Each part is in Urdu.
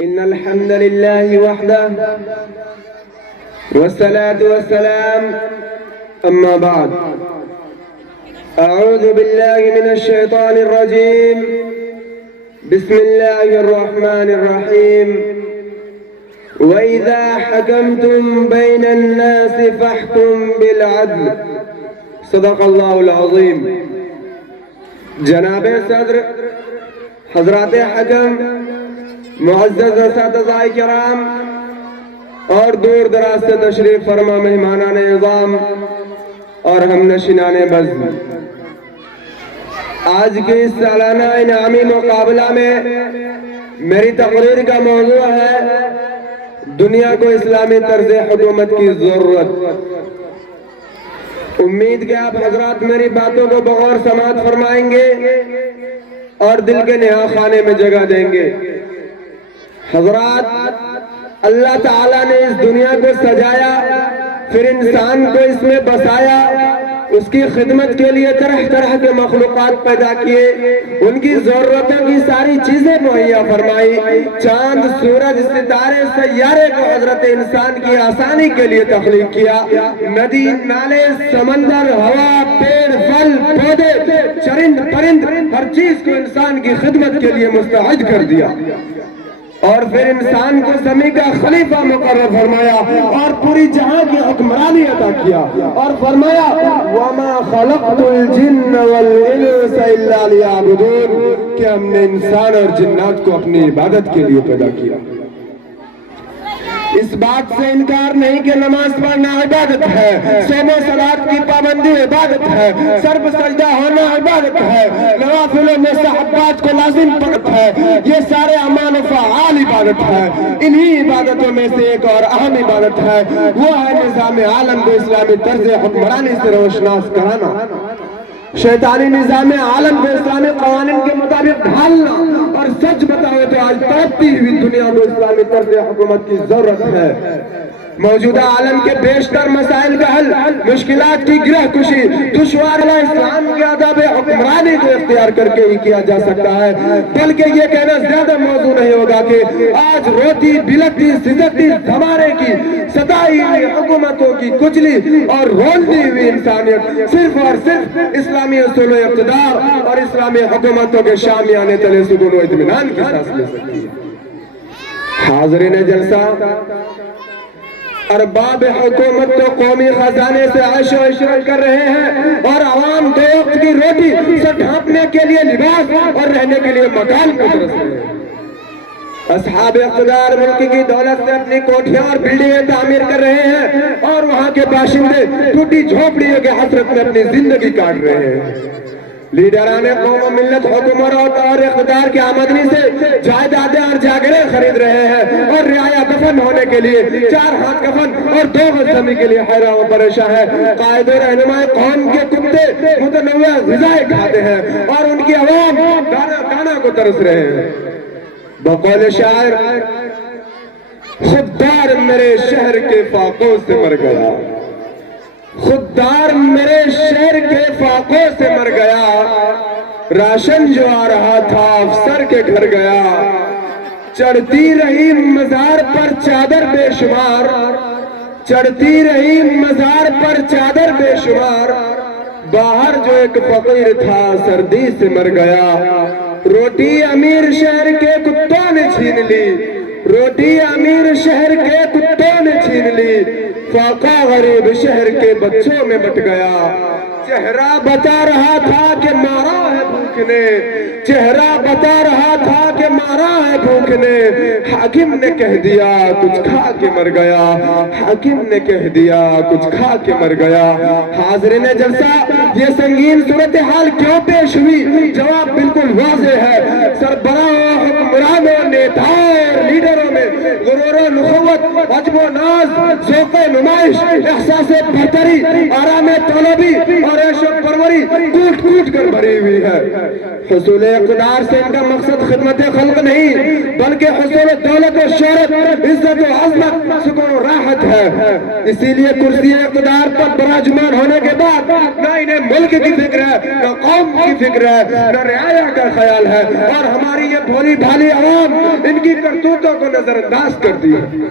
إن الحمد لله وحده والصلاة والسلام أما بعد أعوذ بالله من الشيطان الرجيم بسم الله الرحمن الرحيم وإذا حكمتم بين الناس فاحكم بالعدل صدق الله العظيم جناب صدر حضرات حکم معزز اساتذہ کرام اور دور دراز سے تشریف فرما مہمانان اعظام اور ہم نشینان بزم، آج کی اس سالانہ انعامی مقابلہ میں میری تقریر کا موضوع ہے دنیا کو اسلامی طرز حکومت کی ضرورت۔ امید کہ آپ حضرات میری باتوں کو بغور سماعت فرمائیں گے اور دل کے نہا خانے میں جگہ دیں گے۔ حضرات، اللہ تعالیٰ نے اس دنیا کو سجایا، پھر انسان کو اس میں بسایا، اس کی خدمت کے لیے طرح طرح کے مخلوقات پیدا کیے، ان کی ضرورتوں کی ساری چیزیں مہیا فرمائی، چاند، سورج، ستارے، سیارے کو حضرت انسان کی آسانی کے لیے تخلیق کیا، ندی، نالے، سمندر، ہوا، پیڑ، پھل، پودے، چرند، پرند، ہر چیز کو انسان کی خدمت کے لیے مستعد کر دیا، اور پھر انسان کو زمین کا خلیفہ مقرر فرمایا اور پوری جہاں کی حکمرانی عطا کیا، اور فرمایا وَمَا خَلَقْتُ الْجِنَّ وَالْإِنسَ إِلَّا لِيَعْبُدُونَ کہ ہم نے انسان اور جنات کو اپنی عبادت کے لیے پیدا کیا۔ اس بات سے انکار نہیں کہ نماز پڑھنا عبادت ہے، صوم و صلاۃ کی پابندی عبادت ہے، سر پہ سجدہ ہونا عبادت ہے، نوافل و مستحبات کو لازم پڑھت ہے، یہ سارے اعمال و فعال عبادت ہے۔ انہی عبادتوں میں سے ایک اور اہم عبادت ہے، وہ ہے نظام عالم کو اسلامی طرز حکمرانی سے روشناس کرانا، شیطانی نظام عالم کو اسلامی قوانین کے مطابق ڈھالنا، اور سچ بتاؤ تو آج ترقی ہوئی دنیا کو اسلامی طرز حکومت کی ضرورت ہے۔ موجودہ عالم کے بیشتر مسائل کا حل مشکلات کی گرہ کشی دشوار اسلام کے آداب حکمرانی کو اختیار کر کے ہی کیا جا سکتا ہے، بلکہ یہ کہنا زیادہ موضوع نہیں ہوگا کہ آج روتی بلکتی سزکتی دھمارے کی ستائی ہوئی حکومتوں کی کچلی اور رولتی ہوئی انسانیت صرف اور صرف اسلامی اصول و اقتدار اور اسلامی حکومتوں کے شامیانے تلے سکون و اطمینان کی سانس لے سکتی ہے۔ حاضرین جلسہ، ارباب حکومت تو قومی خزانے سے عیش و عشرت کر رہے ہیں اور عوام دو وقت کی روٹی سے ڈھانپنے کے لیے لباس اور رہنے کے لیے مکان کو ترس رہے ہیں۔ اصحاب اقتدار ملک کی دولت سے اپنی کوٹھیاں اور بلڈنگیں تعمیر کر رہے ہیں اور وہاں کے باشندے ٹوٹی جھوپڑیوں کے حسرت میں اپنی زندگی کاٹ رہے ہیں۔ لیڈران قوم و ملت حکومت اور اقتدار کی آمدنی سے جائیدادیں اور جاگریں خرید رہے ہیں اور رعایا دفن ہونے کے لیے 4 ہاتھ کفن اور 2 گز زمین کے لیے حیران و پریشان ہے۔ قائد و رہنمائے قوم کے کتے متنوع غذائیں کھاتے ہیں اور ان کی عوام دانا کو ترس رہے ہیں۔ بقول شاعر، خوددار میرے شہر کے فاقوں سے مر گیا، خوددار میرے شہر کے فاقوں سے مر گیا، راشن جو آ رہا تھا افسر کے گھر گیا، چڑھتی رہی مزار پر چادر بے شمار، چڑھتی رہی مزار پر چادر بے شمار، باہر جو ایک فقیر تھا سردی سے مر گیا، روٹی امیر شہر کے کتوں نے چھین لی، روٹی امیر شہر کے کتوں نے چھین لی، فاقہ غریب شہر کے بچوں میں بٹ گیا، چہرہ بتا رہا تھا کہ مارا ہے بھوک نے، چہرہ بتا رہا تھا کہ مارا ہے بھوک نے، حاکم نے کہہ دیا کچھ کھا کے مر گیا، حاکم نے کہہ دیا کچھ کھا کے مر گیا۔ حاضرین جلسہ، یہ سنگین صورتحال کیوں پیش ہوئی؟ جواب بالکل واضح ہے۔ سربراہ حکمرانوں، نیتاؤں اور لیڈروں میں غرور و نخوت، عجب و ناز، ذوق نمائش، احساس برتری، آرام طلبی اور عیش و پروری کوٹ کوٹ کر بھری ہوئی ہے۔ حصول اقتدار سے ان کا مقصد خدمت خلق نہیں بلکہ حصول دولت و شہرت، عزت و عظمت، سکون و راحت ہے۔ اسی لیے کرسی اقتدار پر براجمان ہونے کے بعد نہ انہیں ملک کی فکر ہے، نہ قوم کی فکر ہے، نہ رعایا کا خیال ہے، اور ہماری یہ بھولی بھالی عوام ان کی کرتوتوں کو نظر انداز کرتی ہے۔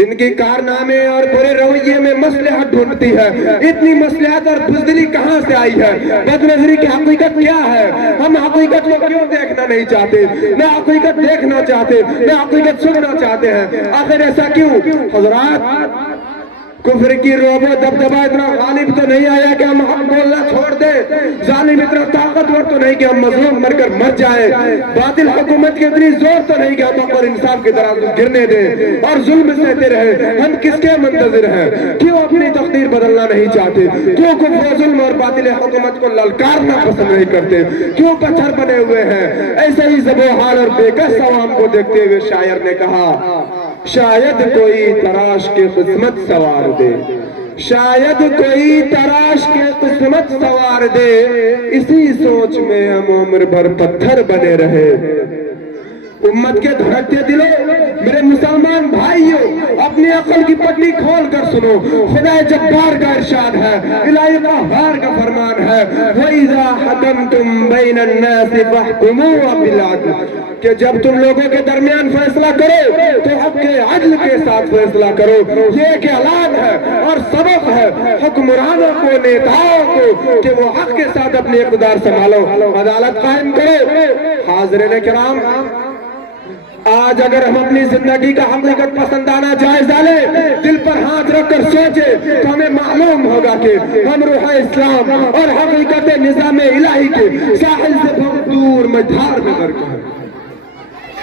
ان کی کارنامے اور برے رویے میں مصلحت ڈھونڈتی ہے۔ اتنی مصلحت اور بزدلی کہاں سے آئی ہے؟ بد نظری کی حقیقت کیا ہے؟ ہم حقیقت کو کیوں دیکھنا نہیں چاہتے؟ نہ حقیقت دیکھنا چاہتے، نہ حقیقت سننا چاہتے ہیں۔ آخر ایسا کیوں؟ حضرات، کفر کی روب و دبدبہ اتنا غالب تو نہیں آیا کہ ہم حق بولنا چھوڑ دیں، ظالم اتنا طاقتور تو نہیں کہ ہم مظلوم مر کر مر جائیں، باطل حکومت کی اتنی زور تو نہیں کہ ہم پر انصاف کی طرح گرنے دیں اور ظلم سہتے رہے۔ ہم کس کے منتظر ہیں؟ کیوں اپنی تقدیر بدلنا نہیں چاہتے؟ کیوں کفر و ظلم اور باطل حکومت کو للکارنا پسند نہیں کرتے؟ کیوں پتھر بنے ہوئے ہیں؟ ایسے ہی زب و حال اور بے کس عوام کو دیکھتے ہوئے شاعر نے کہا، شاید کوئی تراش کے قسمت سوار دے، شاید کوئی تراش کے قسمت سوار دے، اسی سوچ میں ہم عمر بھر پتھر بنے رہے۔ امت کے دھڑکتے دلوں، میرے مسلمان بھائیوں، اپنی عقل کی پٹی کھول کر سنو۔ خدا جبار کا ارشاد ہے، الہی قہار کا فرمان ہے، وَإِذَا حَكَمْتُمْ بَيْنَ النَّاسِ فَاحْكُمُوا بِالْعَدْلِ، کہ جب تم لوگوں کے درمیان فیصلہ کرو تو حق کے عدل کے ساتھ فیصلہ کرو۔ یہ ایک اعلان ہے اور سبق ہے حکمرانوں کو، نیتاؤں کو، کہ وہ حق کے ساتھ اپنی اقتدار سنبھالو، عدالت قائم کرو۔ حاضرین کرام، آج اگر ہم اپنی زندگی کا حقیقت پسندانہ جائزہ لیں، دل پر ہاتھ رکھ کر سوچیں، تو ہمیں معلوم ہوگا کہ ہم روح اسلام اور حقیقت نظام الہی کے ساحل سے بہت دور مجھار میں غرق ہیں۔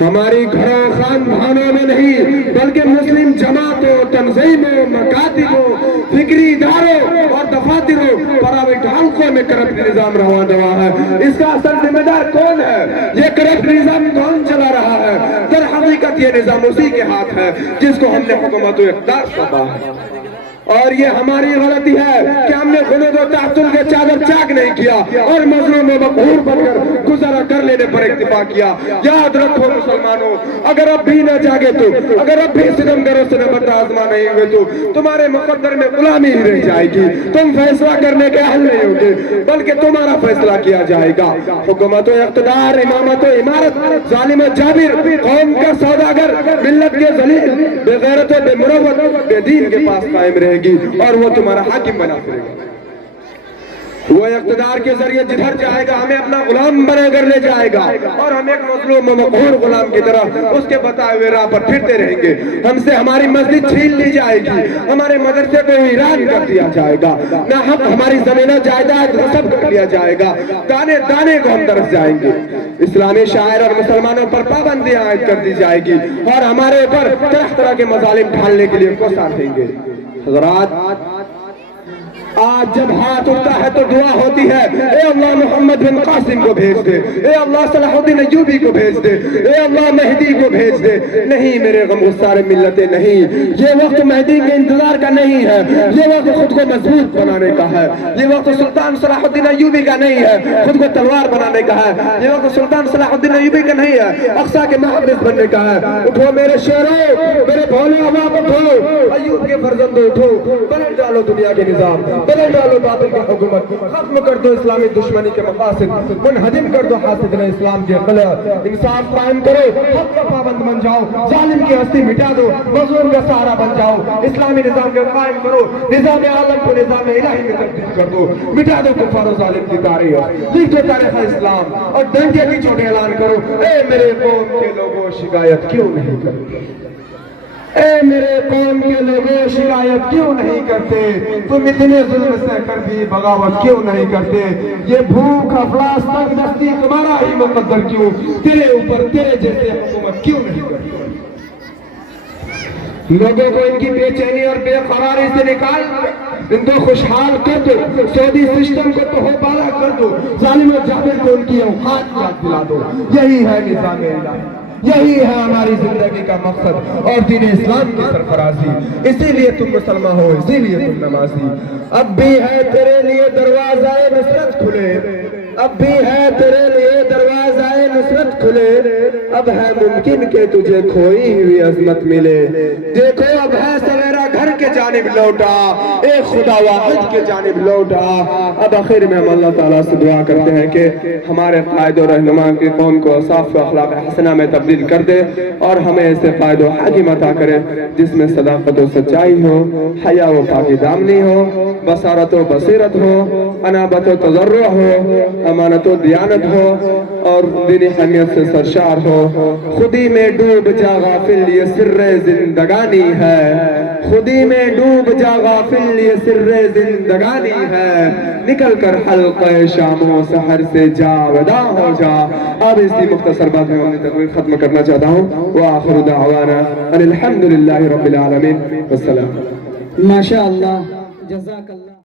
ہماری گھروں خاندانوں میں نہیں بلکہ مسلم جماعتوں، تنظیموں، مکاتبوں، فکری اداروں اور دفاتروں، پرائیویٹ حلقوں میں کرپٹ نظام رواں دوا ہے۔ اس کا اصل ذمہ دار کون ہے؟ یہ کرپٹ نظام کون چلا رہا ہے؟ در حقیقت یہ نظام اسی کے ہاتھ ہے جس کو ہم نے حکومت و اقتدار سونپا ہے۔ اور یہ ہماری غلطی ہے کہ ہم نے غلط و تعطل کے چادر چاک نہیں کیا اور مظلوم و مقہور بن کر گزارا کر لینے پر اکتفا کیا۔ یاد رکھو مسلمانوں، اگر اب بھی نہ جاگے تو، اگر اب بھی ستمگروں سے نبرد آزما نہیں ہوئے تو تمہارے مقدر میں غلامی ہی رہ جائے گی۔ تم فیصلہ کرنے کے اہل نہیں ہوگے بلکہ تمہارا فیصلہ کیا جائے گا۔ حکومت و اقتدار، امامت و امارت، ظالم و جابر، قوم کا سوداگر، ملت کے ذلیل، بے غیرت و بے مروت، بے دین کے پاس قائم رہے گی اور وہ تمہارا حاکم بنا پھرے گا۔ وہ اقتدار کے ذریعے جدھر جائے گا ہمیں اپنا غلام بنا کر لے جائے گا اور ہم ایک مظلوم و مقہور غلام کی طرح اس کے بتائے ہوئے راہ پر پھرتے رہیں گے۔ ہم سے ہماری مسجد چھین لی جائے گی، ہمارے مدرسے کو ویران کر دیا جائے گا، نہ ہماری زمین و جائیداد غصب کر لیا جائے گا، دانے دانے کو ہم درس جائیں گے۔ اسلامی شاعر اور مسلمانوں پر پابندیاں عائد کر دی جائے گی اور ہمارے اوپر طرح طرح کے مظالم ڈھالنے کے لیے کوشاں دیں گے۔ حضرات، آج جب ہاتھ اٹھتا ہے تو دعا ہوتی ہے، اے اللہ محمد بن قاسم کو بھیج دے، اے اللہ صلاح الدین ایوبی کو بھیج دے، اے اللہ مہدی کو بھیج دے۔ نہیں میرے غم گسار ملتیں، نہیں، یہ وقت مہدی کے انتظار کا نہیں ہے، یہ وقت خود کو مضبوط بنانے کا ہے، یہ وقت سلطان صلاح الدین ایوبی کا نہیں ہے، خود کو تلوار بنانے کا ہے، یہ وقت سلطان صلاح الدین ایوبی کا نہیں ہے، اقصیٰ کے محافظ بننے کا ہے۔ اٹھو میرے شیروں، میرے بھولے عوام، اٹھو، ایوب کے فرزندوں اٹھو، بدل ڈالو دنیا کے نظام، بدل ڈالو باطل کی حکومت، ختم کر دو اسلامی دشمنی کے مقاصد، منہدم کر دو حاسدین اسلام کے قلعہ، انصاف قائم کرو، حق کا پابند بن جاؤ، ظالم کی ہستی مٹا دو، مظلوم کا سہارا بن جاؤ، اسلامی نظام کے قائم کرو، نظام عالم کو نظام الہی میں تبدیل کر دو، مٹا دو کفار و ظالم کی تاریخ، لکھ دو تاریخ اسلام اور ڈنڈے کی چوٹیں اعلان کرو، اے میرے قوم کے لوگوں شکایت کیوں نہیں کرتے؟ اے میرے قوم کے لوگوں شکایت کیوں نہیں کرتے؟ تم اتنے ظلم سے کر بھی بغاوت کیوں نہیں کرتے؟ یہ بھوک افلاس تنگ دستی تمہارا ہی مقدر کیوں؟ تیرے اوپر تیرے جیسے حکومت کیوں نہیں کرتے؟ لوگوں کو ان کی بے چینی اور بے قراری سے نکال ان کو خوشحال کر دو، سعودی سسٹم کو تو بالا کر دو، ظالم و جابر کو ان کی اوقات یاد دلا دو۔ یہی ہے نظام الہی۔ یہی ہے ہماری زندگی کا مقصد اور دین اسلام کی سرفرازی. اسی لیے تم مسلمان ہو, اسی لیے تم نمازی. اب بھی ہے تیرے لیے دروازہ نصرت کھلے, اب بھی ہے تیرے لیے دروازہ نصرت کھلے, اب ہے ممکن کہ تجھے کھوئی ہوئی عظمت ملے. دیکھو اب ہے سویرا گھر کے جانب لوٹا, ایک خدا واحد کے جانب لوٹا. اب آخر میں ہم اللہ تعالیٰ سے دعا کرتے ہیں کہ ہمارے قائد و رہنما کی قوم کو صاف و اخلاق حسنہ میں تبدیل کر دے اور ہمیں ایسے قائد و حاکم عطا کرے جس میں صداقت و سچائی ہو, حیا و پاکی دامنی ہو, بصارت و بصیرت ہو, انابت و تضرع ہو, امانت و دیانت ہو اور دینی حمیت سے سرشار ہو. خودی میں ڈوب جا غافل یہ سر زندگانی ہے, خودی میں ڈوب جا غافل یہ سر زندگانی ہے, نکل کر حلقہ شام و سحر سے جاوداں ہو جا. اب اسی مختصر بات میں اپنی تقریر ختم کرنا چاہتا ہوں. وآخر دعوانا ان الحمدللہ رب العالمین والسلام. ماشاءاللہ, جزاک اللہ.